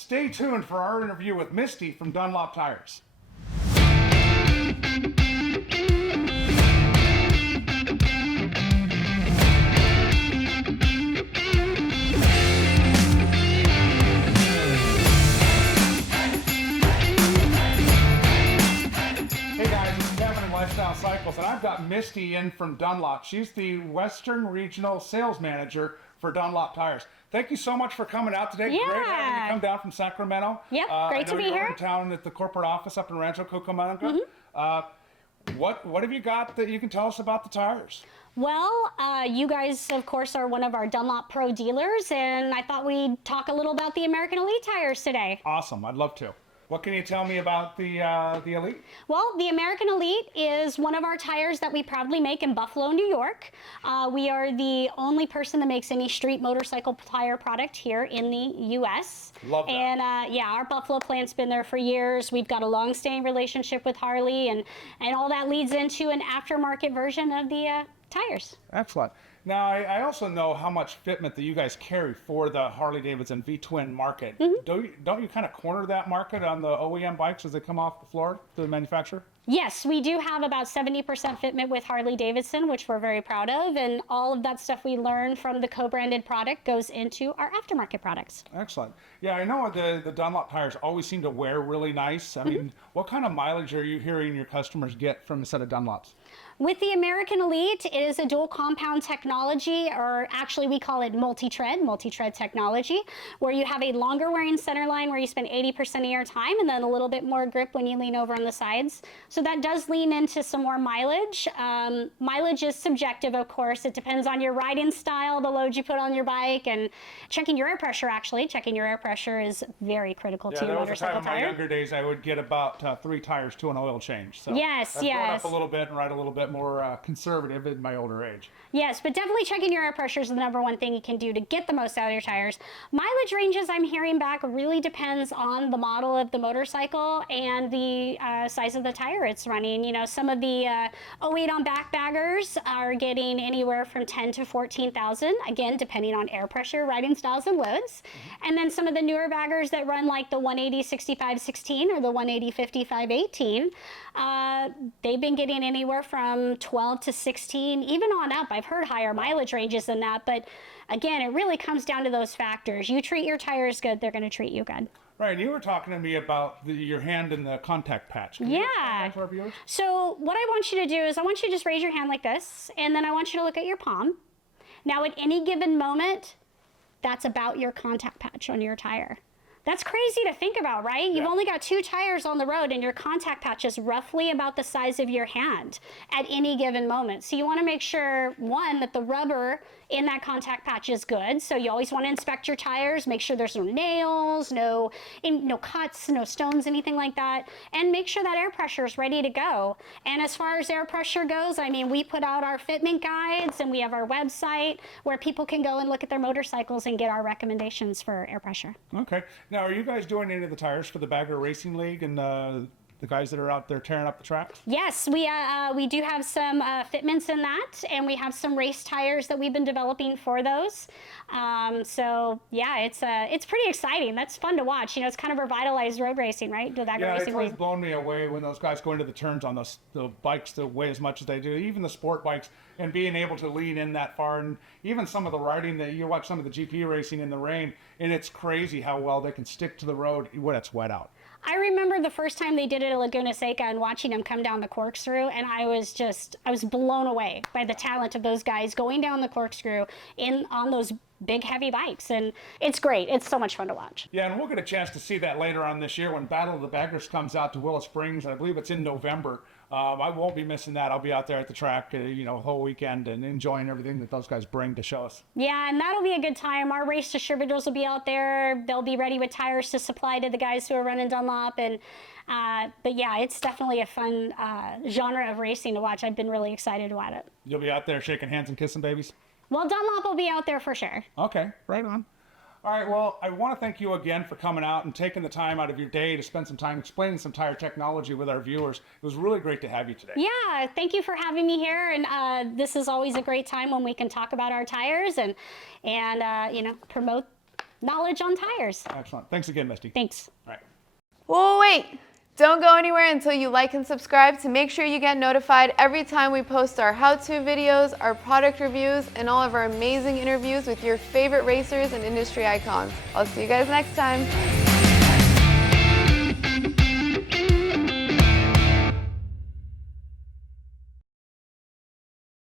Stay tuned for our interview with Misty from Dunlop Tires. Lifestyle Cycles, and I've got Misty in from Dunlop. She's the Western Regional Sales Manager for Dunlop Tires. Thank you so much for coming out today. Yeah. Great having you come down from Sacramento. Yep, great to be you're here. in town at the corporate office up in Rancho Cucamonga. What have you got that you can tell us about the tires? Well, you guys, of course, are one of our Dunlop Pro dealers, and I thought we'd talk a little about the American Elite tires today. Awesome. I'd love to. What can you tell me about the Elite? Well, the American Elite is one of our tires that we proudly make in Buffalo, New York. We are the only person that makes any street motorcycle tire product here in the U.S. Love that. And yeah, our Buffalo plant's been there for years. We've got a long-standing relationship with Harley, and all that leads into an aftermarket version of the tires. Excellent. Now, I also know how much fitment that you guys carry for the Harley Davidson V-twin market. Don't you kind of corner that market on the OEM bikes as they come off the floor to the manufacturer? Yes, we do have about 70% fitment with Harley Davidson, which we're very proud of, and all of that stuff we learn from the co-branded product goes into our aftermarket products. Excellent. Yeah, I know the Dunlop tires always seem to wear really nice. I mean, what kind of mileage are you hearing your customers get from a set of Dunlops? With the American Elite, it is a dual compound technology, or actually we call it multi-tread technology, where you have a longer wearing center line where you spend 80% of your time, and then a little bit more grip when you lean over on the sides. So that does lean into some more mileage. Mileage is subjective, of course. It depends on your riding style, the load you put on your bike, and checking your air pressure, actually. Checking your air pressure is very critical to your motorcycle tire. Yeah, there was a time in my younger days I would get about 3 tires to an oil change. So yes, I've grown up a little bit and ride a little bit more conservative in my older age. Yes, but definitely checking your air pressure is the #1 thing you can do to get the most out of your tires. Mileage ranges, I'm hearing back, really depends on the model of the motorcycle and the size of the tire it's running. You know, some of the 08 on back baggers are getting anywhere from 10 to 14,000, again, depending on air pressure, riding styles, and loads. And then some of the newer baggers that run like the 180 65/16 or the 180 55/18, they've been getting anywhere from 12 to 16, even on up. I've heard higher mileage ranges than that, but again, it really comes down to those factors. You treat your tires good, they're going to treat you good. Right, and you were talking to me about your hand in the contact patch. Can you explain that to our viewers? So what I want you to do is I want you to just raise your hand like this, and then I want you to look at your palm. Now, at any given moment, that's about your contact patch on your tire. That's crazy to think about, right? You've only got 2 tires on the road, and your contact patch is roughly about the size of your hand at any given moment. So you want to make sure, one, that the rubber in that contact patch is good. So you always want to inspect your tires, make sure there's no nails, no cuts, no stones, anything like that, and make sure that air pressure is ready to go. And as far as air pressure goes, I mean, we put out our fitment guides, and we have our website where people can go and look at their motorcycles and get our recommendations for air pressure. Okay. Now, are you guys doing any of the tires for the Bagger Racing League and the guys that are out there tearing up the tracks? Yes, we do have some fitments in that, and we have some race tires that we've been developing for those. So yeah, it's pretty exciting. That's fun to watch. You know, it's kind of revitalized road racing, right? It's always blown me away when those guys go into the turns on the bikes that weigh as much as they do, even the sport bikes, and being able to lean in that far, and even some of the riding that you watch some of the GP racing in the rain, and it's crazy how well they can stick to the road when it's wet out. I remember the first time they did it at Laguna Seca and watching them come down the corkscrew, and I was blown away by the talent of those guys going down the corkscrew on those big heavy bikes, and it's great. It's so much fun to watch. Yeah, and we'll get a chance to see that later on this year when Battle of the Baggers comes out to Willow Springs. I believe it's in November. I won't be missing that. I'll be out there at the track, the whole weekend and enjoying everything that those guys bring to show us. Yeah, and that'll be a good time. Our race distributors will be out there. They'll be ready with tires to supply to the guys who are running Dunlop. And but yeah, it's definitely a fun genre of racing to watch. I've been really excited about it. You'll be out there shaking hands and kissing babies? Well, Dunlop will be out there for sure. Okay, right on. All right, well, I want to thank you again for coming out and taking the time out of your day to spend some time explaining some tire technology with our viewers. It was really great to have you today. Yeah, thank you for having me here. And this is always a great time when we can talk about our tires and promote knowledge on tires. Excellent. Thanks again, Misty. Thanks. All right. Whoa, wait! Don't go anywhere until you like and subscribe to make sure you get notified every time we post our how-to videos, our product reviews, and all of our amazing interviews with your favorite racers and industry icons. I'll see you guys next time.